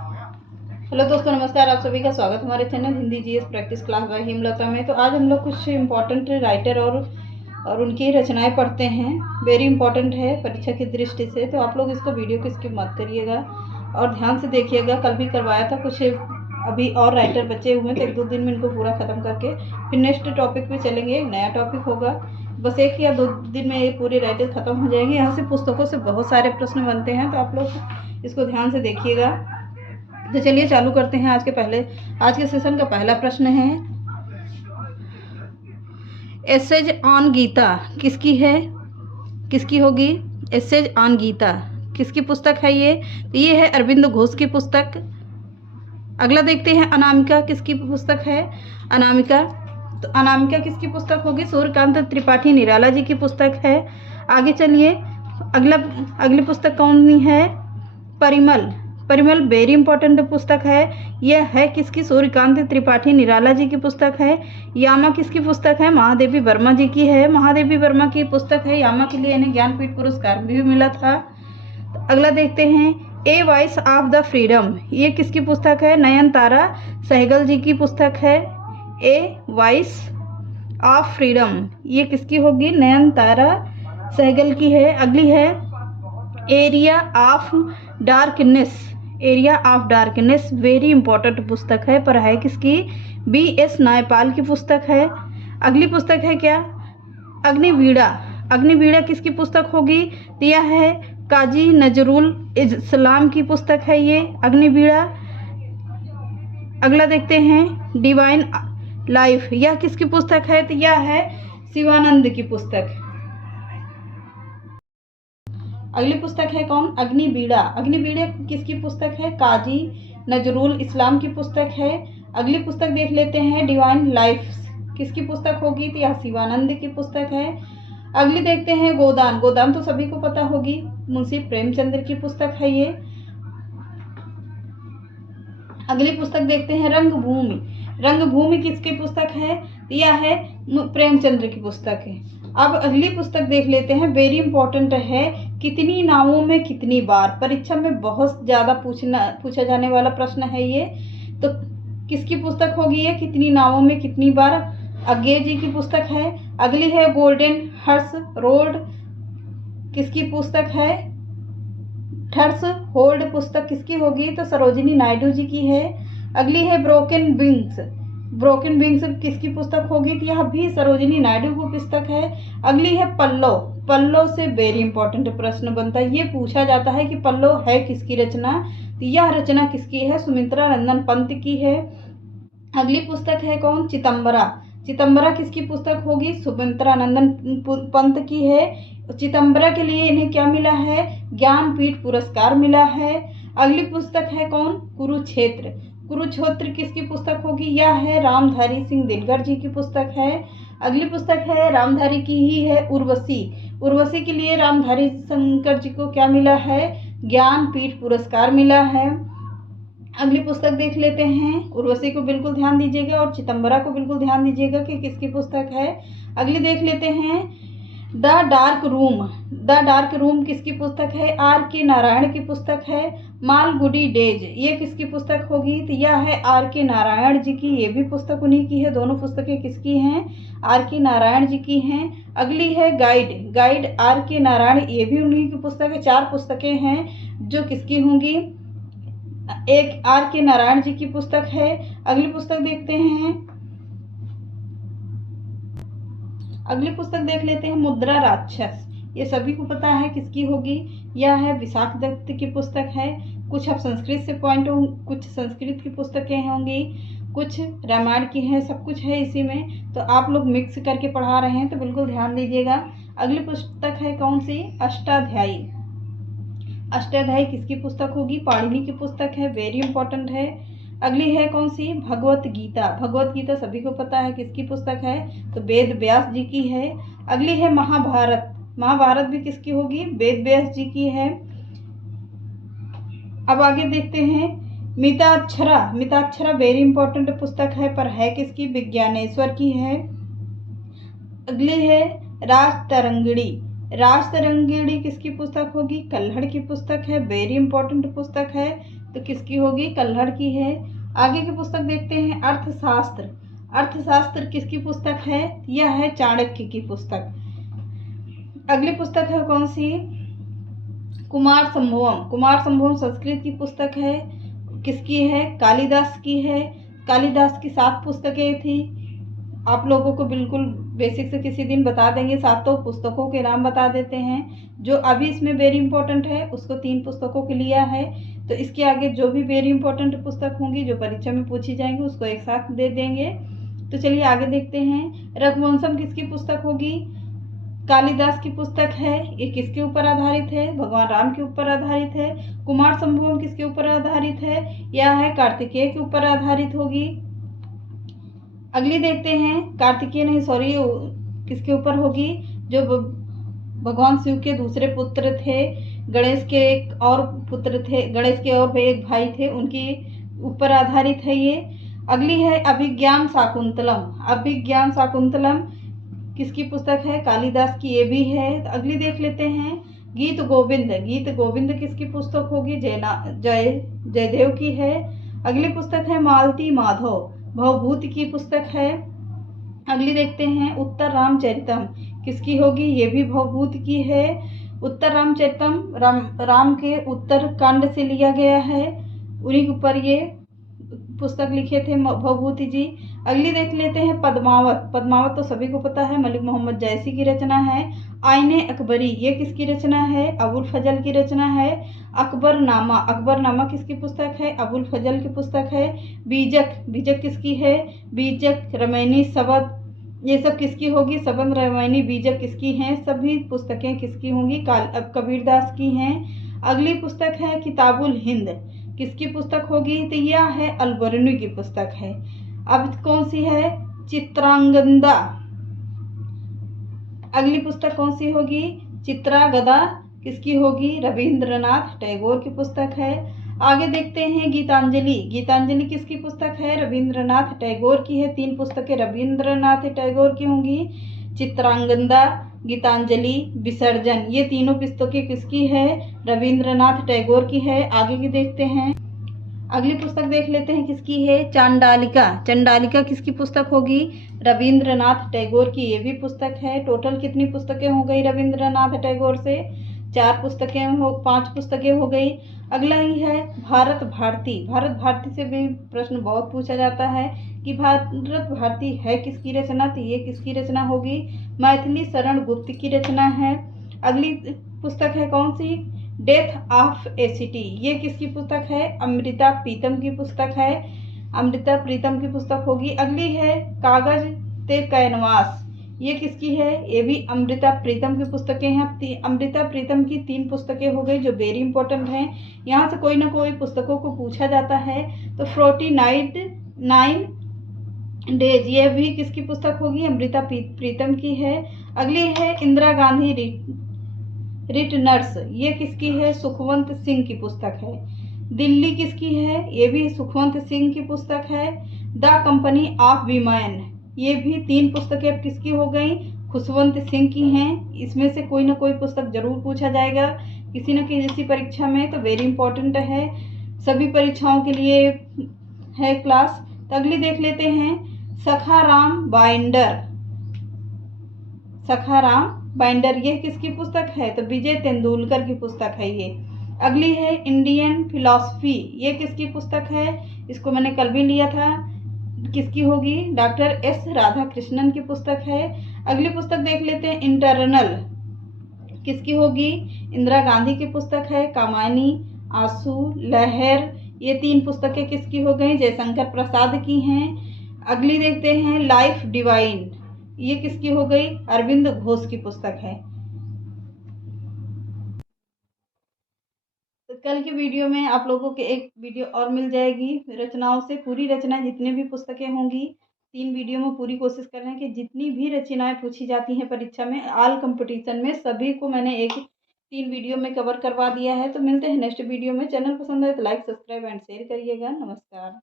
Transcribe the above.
Hello दोस्तों, नमस्कार। आप सभी का स्वागत हमारे channel Hindi GS practice class by Hemlata में। तो आज हम लोग कुछ इम्पोर्टेंट राइटर और उनकी रचनाएं पढ़ते हैं। वेरी इंपॉर्टेंट है परीक्षा की दृष्टि से, तो आप लोग इसको वीडियो को स्किप मत करिएगा और ध्यान से देखिएगा। कल भी करवाया था, कुछ अभी और राइटर बचे हुए हैं, तो 1-2 दिन में इनको पूरा ख़त्म करके फिर नेक्स्ट टॉपिक पे चलेंगे। एक नया टॉपिक होगा, बस 1 या 2 दिन में ये पूरे राइटर ख़त्म हो जाएंगे। यहाँ से पुस्तकों से बहुत सारे प्रश्न बनते हैं, तो आप लोग इसको ध्यान से देखिएगा। तो चलिए चालू करते हैं। आज के सेशन का पहला प्रश्न है, एसेज ऑन गीता किसकी है, किसकी होगी? एसेज ऑन गीता किसकी पुस्तक है ये? तो ये है अरविंद घोष की पुस्तक। अगला देखते हैं, अनामिका किसकी पुस्तक है? अनामिका, तो अनामिका किसकी पुस्तक होगी? सूर्यकांत त्रिपाठी निराला जी की पुस्तक है। आगे चलिए, अगली पुस्तक कौन सी है? परिमल। परिमल वेरी इंपॉर्टेंट पुस्तक है। यह है किसकी? सूर्यकांत त्रिपाठी निराला जी की पुस्तक है। यामा किसकी पुस्तक है? महादेवी वर्मा जी की है। महादेवी वर्मा की पुस्तक है। यामा के लिए इन्हें ज्ञानपीठ पुरस्कार भी मिला था। तो अगला देखते हैं, a voice of the freedom, ये किसकी पुस्तक है? नयनतारा सहगल जी की पुस्तक है। ए वॉइस ऑफ फ्रीडम ये किसकी होगी? नयनतारा सहगल की है। अगली है area of darkness. Area of darkness very important पुस्तक है, पर है किसकी? B.S. नायपाल की पुस्तक है। अगली पुस्तक है क्या? अग्निवीणा। अग्निवीणा किसकी पुस्तक होगी? यह है काजी नजरुल इस्लाम की पुस्तक है ये अग्निवीणा। अगला देखते हैं, डिवाइन लाइफ, यह किसकी पुस्तक है? तो यह है शिवानंद की पुस्तक। अगली पुस्तक है कौन? अग्निवीणा। अग्निवीणा किसकी पुस्तक है? काजी नजरुल इस्लाम की पुस्तक है। अगली पुस्तक देख लेते हैं, डिवाइन लाइफ किसकी पुस्तक होगी? तो यह शिवानंद की पुस्तक है। अगली देखते हैं, गोदान। गोदान तो सभी को पता होगी, मुंशी प्रेमचंद्र की पुस्तक है ये। अगली पुस्तक देखते हैं, रंगभूमि। रंगभूमि किसकी पुस्तक है? यह है प्रेमचंद्र की पुस्तक है। अब अगली पुस्तक देख लेते हैं, वेरी इंपॉर्टेंट है, कितनी नावों में कितनी बार। परीक्षा में बहुत ज़्यादा पूछा जाने वाला प्रश्न है ये। तो किसकी पुस्तक होगी ये? कितनी नावों में कितनी बार, अज्ञे जी की पुस्तक है। अगली है गोल्डन हर्स रोड, किसकी पुस्तक है? थर्स होल्ड पुस्तक किसकी होगी? तो सरोजिनी नायडू जी की है। अगली है ब्रोकन विंग्स। ब्रोकन विंग्स किसकी पुस्तक होगी? तो यह भी सरोजिनी नायडू की पुस्तक है। अगली है पल्लव। पल्लव से वेरी इंपॉर्टेंट प्रश्न बनता है, ये पूछा जाता है कि पल्लव है किसकी रचना? तो यह रचना किसकी है? सुमित्रा नंदन पंत की है। अगली पुस्तक है कौन? चिदंबरा। चिदंबरा किसकी पुस्तक होगी? सुमित्रा नंदन पंत की है। चिदंबरा के लिए इन्हें क्या मिला है? ज्ञानपीठ पुरस्कार मिला है। अगली पुस्तक है कौन? कुरुक्षेत्र। कुरुक्षेत्र किसकी पुस्तक होगी? यह है रामधारी सिंह दिनकर जी की पुस्तक है। अगली पुस्तक है रामधारी की ही है, उर्वशी। उर्वशी के लिए रामधारी शंकर जी को क्या मिला है? ज्ञानपीठ पुरस्कार मिला है। अगली पुस्तक देख लेते हैं, उर्वशी को बिल्कुल ध्यान दीजिएगा और चिदंबरा को बिल्कुल ध्यान दीजिएगा कि किसकी पुस्तक है। अगली देख लेते हैं, the dark room. The dark room किसकी पुस्तक है? R.K. नारायण की पुस्तक है। मालगुडी डेज ये किसकी पुस्तक होगी? तो यह है R.K. नारायण जी की, ये भी पुस्तक उन्हीं की है। दोनों पुस्तकें किसकी हैं? R.K. नारायण जी की हैं। अगली है गाइड। Guide R.K. नारायण, ये भी उन्हीं की पुस्तक है। 4 पुस्तकें हैं जो किसकी होंगी? एक R.K. नारायण जी की पुस्तक है। अगली पुस्तक देखते हैं, अगली पुस्तक देख लेते हैं, मुद्रा राक्षस। ये सभी को पता है किसकी होगी? यह है विशाख दत्त की पुस्तक है। कुछ अब संस्कृत से पॉइंट कुछ संस्कृत की पुस्तकें होंगी, कुछ रामायण की हैं, सब कुछ है इसी में। तो आप लोग मिक्स करके पढ़ा रहे हैं, तो बिल्कुल ध्यान दीजिएगा। अगली पुस्तक है कौन सी? अष्टाध्यायी। अष्टाध्यायी किसकी पुस्तक होगी? पाणिनि की पुस्तक है, वेरी इंपॉर्टेंट है। अगली है कौन सी? भगवत गीता। भगवत गीता सभी को पता है किसकी पुस्तक है? तो वेद व्यास जी की है। अगली है महाभारत। महाभारत भी किसकी होगी? वेद व्यास जी की है। अब आगे देखते हैं, मिताक्षरा। मिताक्षरा वेरी इंपॉर्टेंट पुस्तक है, पर है किसकी? विज्ञानेश्वर की है। अगली है राजतरंगिणी। राजतरंगिणी किसकी पुस्तक होगी? कल्हड़ की पुस्तक है, वेरी इंपॉर्टेंट पुस्तक है। तो किसकी होगी? कल्हड़ की है। आगे की पुस्तक देखते हैं, अर्थशास्त्र। अर्थशास्त्र किसकी पुस्तक है? यह है चाणक्य की पुस्तक। अगली पुस्तक है कौन सी? कुमार संभवम। कुमार संभवम संस्कृत की पुस्तक है। किसकी है? कालिदास की है। कालिदास की 7 पुस्तकें थी। आप लोगों को बिल्कुल बेसिक से किसी दिन बता देंगे, 7 पुस्तकों के नाम बता देते हैं। जो अभी इसमें वेरी इंपॉर्टेंट है उसको 3 पुस्तकों के लिया है। तो इसके आगे जो भी वेरी इंपॉर्टेंट पुस्तक होंगी जो परीक्षा में पूछी जाएंगी उसको एक साथ दे देंगे। तो चलिए आगे देखते हैं। रघुवंशम किसकी पुस्तक होगी? कालिदास की पुस्तक है। ये किसके ऊपर आधारित है? भगवान राम के ऊपर आधारित है। कुमार संभवम किसके ऊपर आधारित है? यह है कार्तिकेय के ऊपर आधारित होगी। अगली देखते हैं, कार्तिकेय नहीं सॉरी, किसके ऊपर होगी? जो भगवान शिव के दूसरे पुत्र थे, गणेश के एक और पुत्र थे, गणेश के और एक भाई थे, उनके ऊपर आधारित है ये। अगली है अभिज्ञान शाकुंतलम। अभिज्ञान शाकुंतलम किसकी पुस्तक है? कालिदास की ये भी है। तो अगली देख लेते हैं, गीत गोविंद। गीत गोविंद किसकी पुस्तक होगी? जयदेव की है। अगली पुस्तक है मालती माधव, भवभूति की पुस्तक है। अगली देखते हैं उत्तर रामचरितम। किसकी होगी? ये भी भवभूति की है। उत्तर रामचरितम राम के उत्तर कांड से लिया गया है, उन्हीं के ऊपर ये पुस्तक लिखे थे भवभूति जी। अगली देख लेते हैं पद्मावत। पद्मावत तो सभी को पता है, मलिक मोहम्मद जैसी की रचना है। आईने अकबरी ये किसकी रचना है? अबुल फजल की रचना है। अकबरनामा, अकबरनामा किसकी पुस्तक है? अबुल फजल की पुस्तक है। बीजक, बीजक किसकी है? बीजक रमैनी सबद ये सब किसकी होगी? सबद रमैनी बीजक किसकी हैं? सभी पुस्तकें किसकी होंगी? कबीरदास की हैं। अगली पुस्तक है किताबुल हिंद। किसकी पुस्तक होगी? तो यह है अलबर्नी की पुस्तक है। अब कौन सी है? चित्रांगदा। अगली पुस्तक कौन सी होगी? चित्रागदा किसकी होगी? रविंद्रनाथ टैगोर की पुस्तक है। आगे देखते हैं गीतांजलि। गीतांजलि किसकी पुस्तक है? रविंद्रनाथ टैगोर की है। 3 पुस्तकें रविंद्रनाथ टैगोर की होंगी, चित्रांगदा, गीतांजलि, विसर्जन। ये तीनों पुस्तकें किसकी है? रविंद्रनाथ टैगोर की है। आगे की देखते हैं, अगली पुस्तक देख लेते हैं किसकी है? चांडालिका। चांडालिका किसकी पुस्तक होगी? रविंद्रनाथ टैगोर की ये भी पुस्तक है। टोटल कितनी पुस्तकें हो गई रविंद्रनाथ टैगोर से? 4 पुस्तकें 5 पुस्तकें हो गई। अगला ही है भारत भारती। भारत भारती से भी प्रश्न बहुत पूछा जाता है कि भारत भारती है किसकी रचना? तो ये किसकी रचना होगी? मैथिली शरण गुप्त की रचना है। अगली पुस्तक है कौन सी? Death of a City. ये किसकी पुस्तक है? अमृता प्रीतम की पुस्तक है। अमृता प्रीतम की पुस्तक होगी। अगली है कागज ते कैनवास। ये किसकी है? ये भी अमृता प्रीतम की पुस्तकें हैं। अमृता प्रीतम की 3 पुस्तकें हो गई जो वेरी इंपॉर्टेंट हैं। यहाँ से कोई ना कोई पुस्तकों को पूछा जाता है। तो 49 डेज ये भी किसकी पुस्तक होगी? अमृता प्रीतम की है। अगली है इंदिरा गांधी रिटर्नर्स। ये किसकी है? सुखवंत सिंह की पुस्तक है। दिल्ली किसकी है? ये भी सुखवंत सिंह की पुस्तक है। द कंपनी ऑफ वीमेन ये भी 3 पुस्तकें किसकी हो गई? खुशवंत सिंह की हैं। इसमें से कोई ना कोई पुस्तक जरूर पूछा जाएगा किसी न किसी परीक्षा में, तो वेरी इंपॉर्टेंट है, सभी परीक्षाओं के लिए है क्लास। तो अगली देख लेते हैं सखाराम बाइंडर। सखाराम बाइंडर ये किसकी पुस्तक है? तो विजय तेंदुलकर की पुस्तक है ये। अगली है इंडियन फिलॉसफी। ये किसकी पुस्तक है? इसको मैंने कल भी लिया था। किसकी होगी? डॉक्टर एस राधाकृष्णन की पुस्तक है। अगली पुस्तक देख लेते हैं इंटरनल। किसकी होगी? इंदिरा गांधी की पुस्तक है। कामायनी, आंसू, लहर ये 3 पुस्तकें किसकी हो गई? जयशंकर प्रसाद की हैं। अगली देखते हैं लाइफ डिवाइन। ये किसकी हो गई? अरविंद घोष की पुस्तक है। तो कल के वीडियो में आप लोगों के एक वीडियो और मिल जाएगी रचनाओं से। पूरी रचना जितनी भी पुस्तकें होंगी 3 वीडियो में पूरी कोशिश कर रहे हैं कि जितनी भी रचनाएं पूछी जाती हैं परीक्षा में ऑल कंपटीशन में सभी को मैंने 3 वीडियो में कवर करवा दिया है। तो मिलते हैं नेक्स्ट वीडियो में। चैनल पसंद है तो लाइक सब्सक्राइब एंड शेयर करिएगा। नमस्कार।